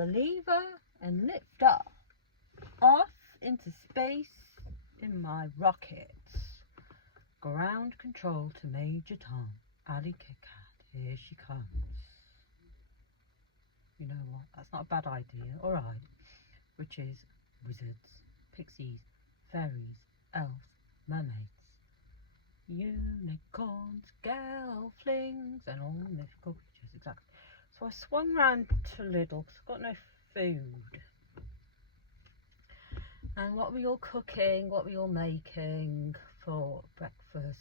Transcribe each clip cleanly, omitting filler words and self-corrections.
the lever and lift off into space in my rocket. Ground control to Major Tom. Ali Kit-Kat, here she comes. You know what? That's not a bad idea. Alright. Witches, wizards, pixies, fairies, elves, mermaids, unicorns, gelflings, and all mythical creatures. Exactly. So I swung round to Lidl because I've got no food. And what were you all cooking? What were you all making for breakfast?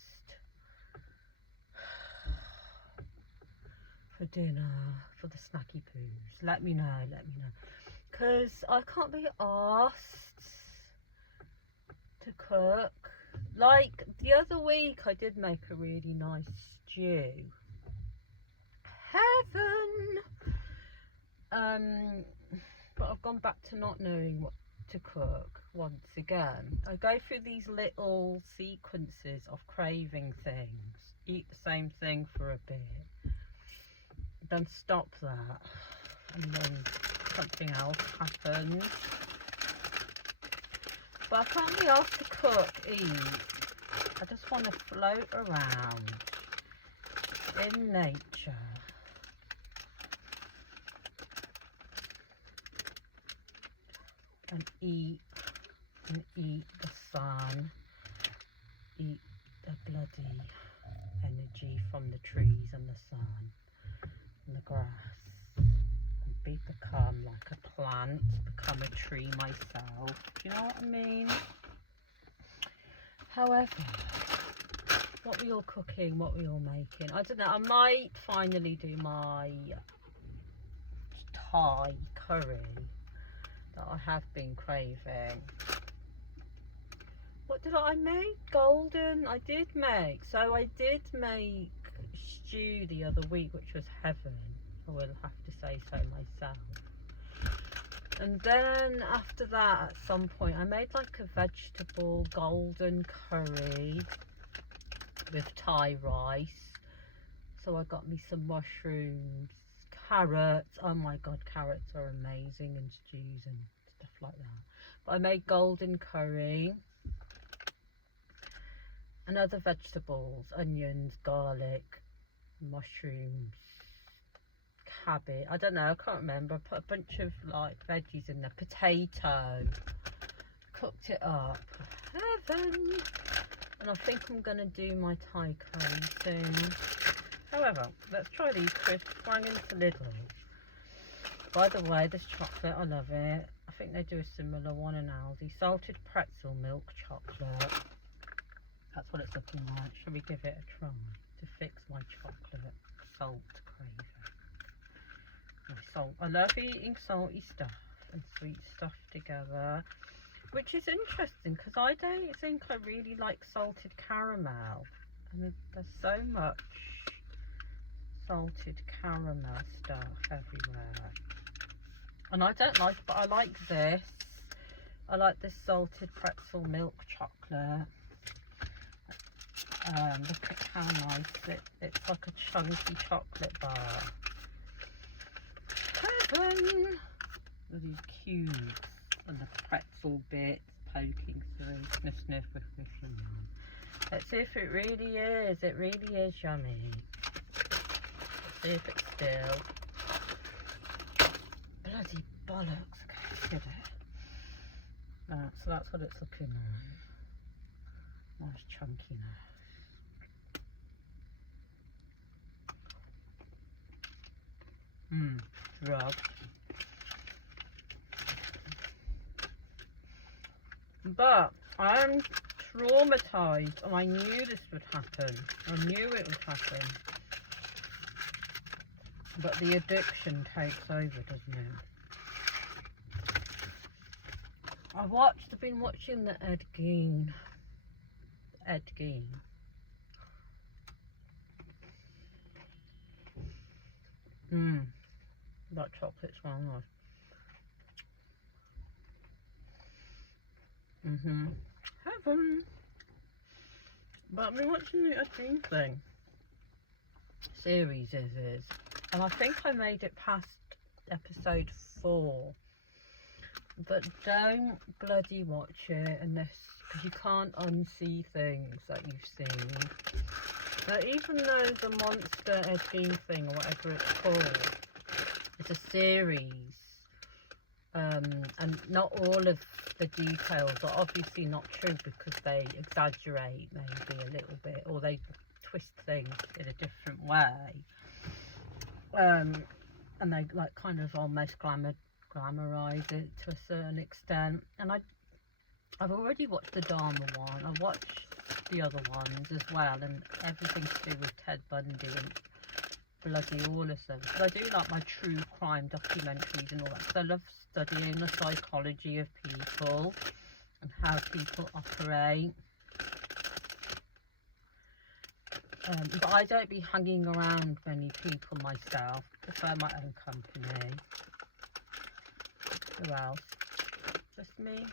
For dinner? For the snacky poos? Let me know, because I can't be asked to cook. Like the other week I did make a really nice stew. Heaven! But I've gone back to not knowing what to cook once again. I go through these little sequences of craving things. Eat the same thing for a bit, then stop that, and then something else happens. But I can't be asked to cook, eat. I just want to float around in nature. And eat the sun, eat the bloody energy from the trees and the sun and the grass, and become like a plant, become a tree myself. Do you know what I mean? However, what were you all cooking? What were you all making? I don't know. I might finally do my Thai curry that I have been craving. What did I make? Golden. I did make. So I did make stew the other week, which was heaven. I will have to say so myself. And then after that, at some point, I made like a vegetable golden curry with Thai rice. So I got me some mushrooms, carrots. Oh my god, carrots are amazing in stews and stuff like that. But I made golden curry and other vegetables, onions, garlic, mushrooms, cabbage. I don't know, I can't remember. I put a bunch of like veggies in there, potato, cooked it up. Heaven! And I think I'm gonna do my Thai curry soon. However, let's try these crisps. Sprang into Lidl. By the way, this chocolate, I love it. I think they do a similar one in Aldi. Salted pretzel milk chocolate. That's what it's looking like. Shall we give it a try to fix my chocolate salt craving? I love eating salty stuff and sweet stuff together, which is interesting because I don't think I really like salted caramel, and there's so much salted caramel stuff everywhere, and I don't like, but I like this. I like this salted pretzel milk chocolate. Look at how nice it's like a chunky chocolate bar. Heaven! With these cubes and the pretzel bits poking through. Sniff, sniff, whiff, whiff, yum, yum. Let's see if it really is. It really is yummy. Let's see if it's still. Bloody bollocks. Okay, get it. So that's what it's looking like. Nice chunkiness. Drug. But I am traumatized, and I knew this would happen. I knew it would happen. But the addiction takes over, doesn't it? I've been watching the Ed Gein. That chocolate's well nice. Heaven. But I've been watching the Ed Gein thing. Series is. And I think I made it past episode before. But don't bloody watch it unless, because you can't unsee things that you've seen. But even though the Monster Edging thing, or whatever it's called, it's a series, and not all of the details are obviously not true because they exaggerate maybe a little bit, or they twist things in a different way, and they like kind of almost glamorize it to a certain extent. And I've already watched the Dharma one, I've watched the other ones as well, and everything to do with Ted Bundy and bloody all of them. But I do like my true crime documentaries and all that, because I love studying the psychology of people and how people operate. But I don't be hanging around many people myself. I prefer my own company. Who else? Just me.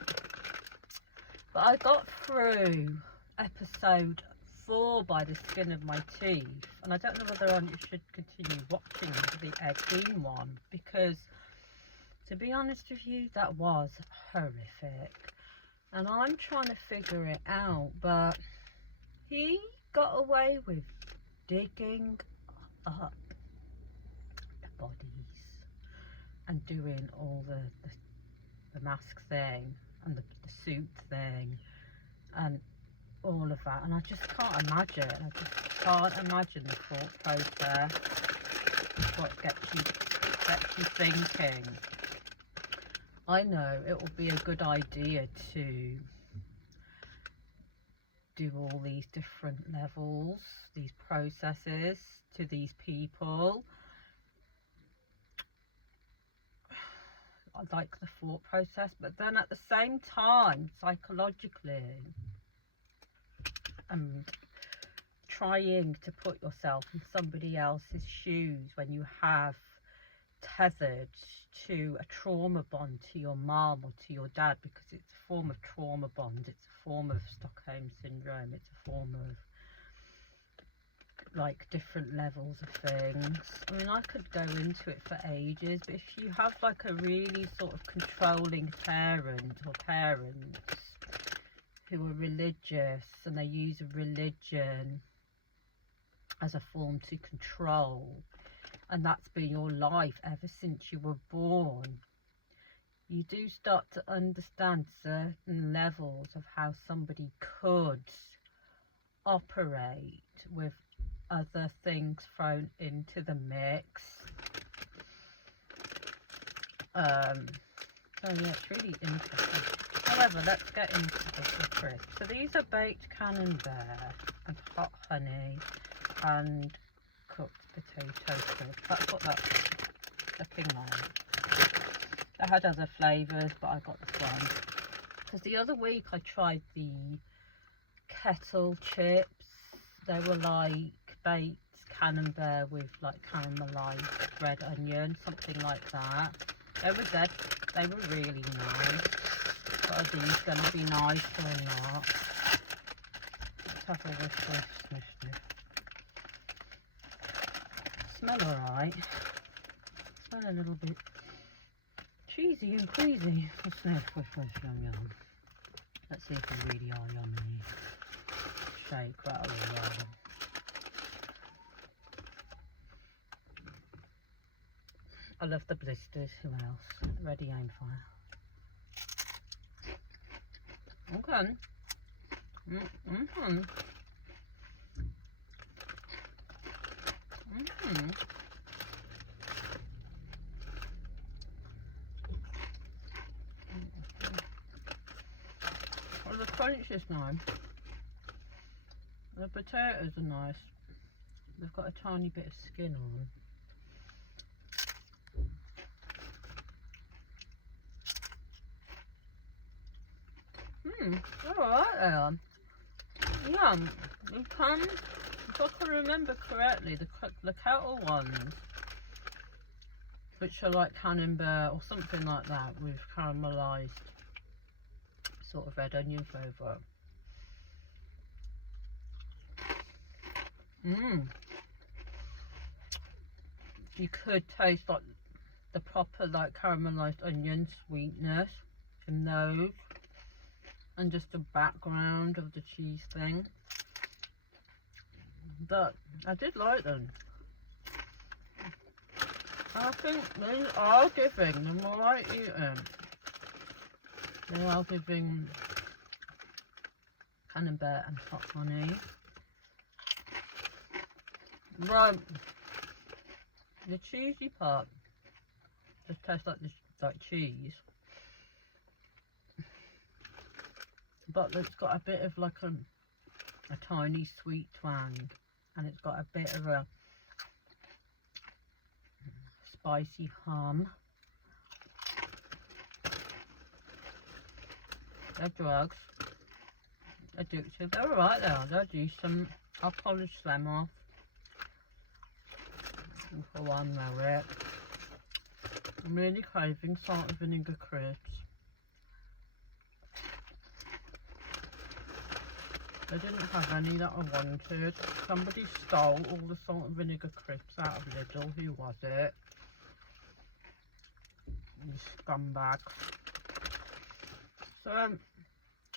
But I got through episode 4 by the skin of my teeth, and I don't know whether I should continue watching the Ed one, because to be honest with you, that was horrific, and I'm trying to figure it out. But he got away with digging up the bodies and doing all the mask thing and the suit thing and all of that, and I just can't imagine. I just can't imagine the thought process, what gets you thinking. I know it will be a good idea to do all these different levels, these processes to these people. I like the thought process, but then at the same time, psychologically, and trying to put yourself in somebody else's shoes when you have tethered to a trauma bond to your mom or to your dad, because it's a form of trauma bond, it's a form of Stockholm syndrome, it's a form of like different levels of things. I mean, I could go into it for ages, but if you have like a really sort of controlling parent or parents who are religious and they use religion as a form to control, and that's been your life ever since you were born, you do start to understand certain levels of how somebody could operate with other things thrown into the mix. So yeah, it's really interesting. However, let's get into the crisps. So these are baked camembert and hot honey and cooked potato crisps. That's what that's looking like. I had other flavours, but I got this one because the other week I tried the kettle chips. They were like baked camembert with like caramelised red onion, something like that. They were dead. They were really nice. But are these going to be nice or not? Let's have a whiff, sniff, sniff. Smell alright. Smell a little bit cheesy and queasy. Sniff, whiff, whiff, yum, yum. Let's see if they really are yummy. Shake, rattle, roll. I love the blisters. Who else? Ready, aim, fire. Okay. Well, the crunch is nice. The potatoes are nice. They've got a tiny bit of skin on. Alright there. Yeah, you can, if I can remember correctly, the kettle ones, which are like camembert or something like that with caramelised sort of red onion flavour. You could taste like the proper like caramelized onion sweetness in those, and just the background of the cheese thing. But I did like them. I think they are giving, the more I eat them, they are giving camembert and hot honey. Right, the cheesy part just tastes like this, like cheese, but it's got a bit of like a tiny sweet twang, and it's got a bit of a spicy hum. They're drugs, addictive. They're alright though, they're decent. I'll polish them off before I know it. I'm really craving salt and vinegar crips. I didn't have any that I wanted. Somebody stole all the salt and vinegar crips out of Lidl. Who was it? You scumbags. So,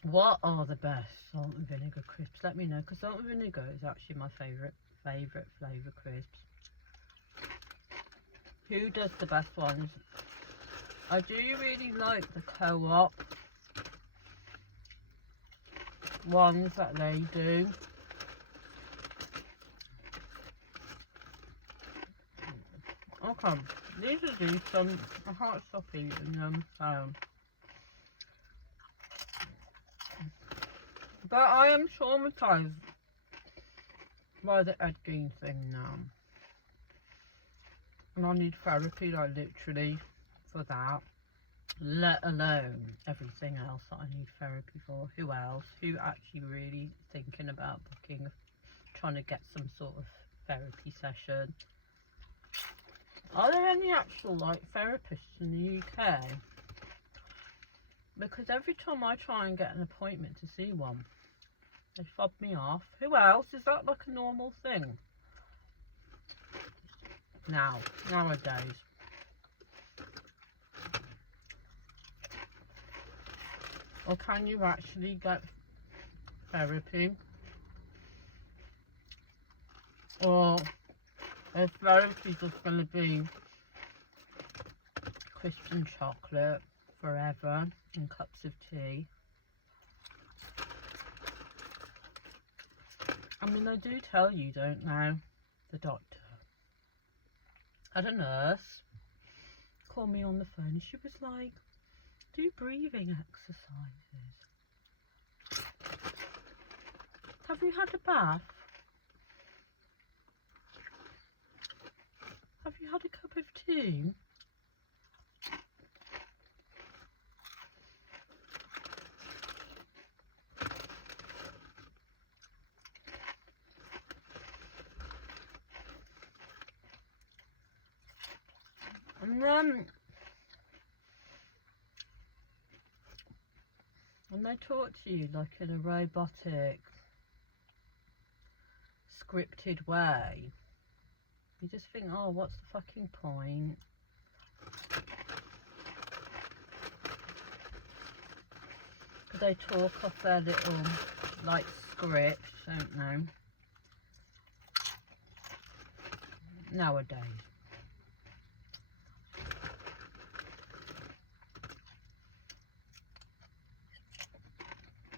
what are the best salt and vinegar crisps? Let me know, because salt and vinegar is actually my favourite flavour crisps. Who does the best ones? I do really like the Co-op ones that they do. Okay, these are decent. I can't stop eating them, so. But I am traumatised by the Ed Gein thing now. And I need therapy, like literally, for that. Let alone everything else that I need therapy for. Who else? Who actually really thinking about booking, trying to get some sort of therapy session? Are there any actual like therapists in the UK? Because every time I try and get an appointment to see one, they fob me off. Who else? Is that like a normal thing? Nowadays. Or can you actually get therapy? Or is therapy just going to be crisps and chocolate forever and cups of tea? I mean, they do tell you, don't they? The doctor. I had a nurse call me on the phone and she was like, do breathing exercises. Have you had a bath? Have you had a cup of tea? And they talk to you like in a robotic, scripted way. You just think, oh, what's the fucking point? Because they talk off their little, like, scripts, don't they? Nowadays.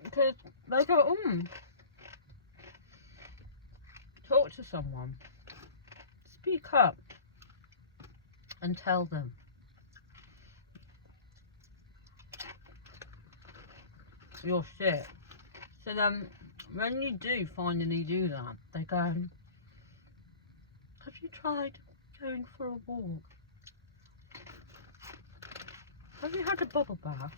Because they go, talk to someone. Speak up and tell them. Your shit. So then, when you do finally do that, they go, have you tried going for a walk? Have you had a bubble bath?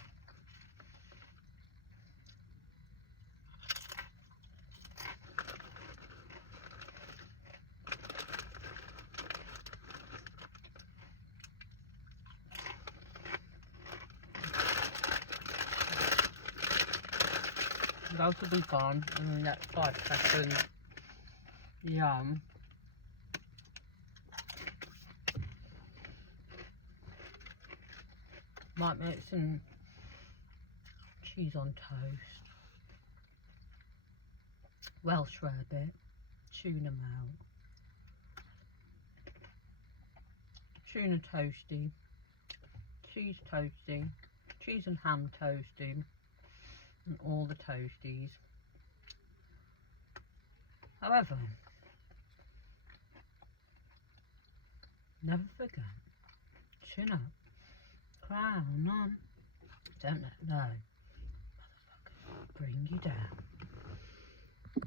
Those will be gone in the next 5 seconds. Yum. Might make some cheese on toast, Welsh rarebit, tuna melt, tuna toasty, cheese toasty, cheese and ham toasty, and all the toasties. However, never forget, chin up, crown on, don't let no motherfucker bring you down.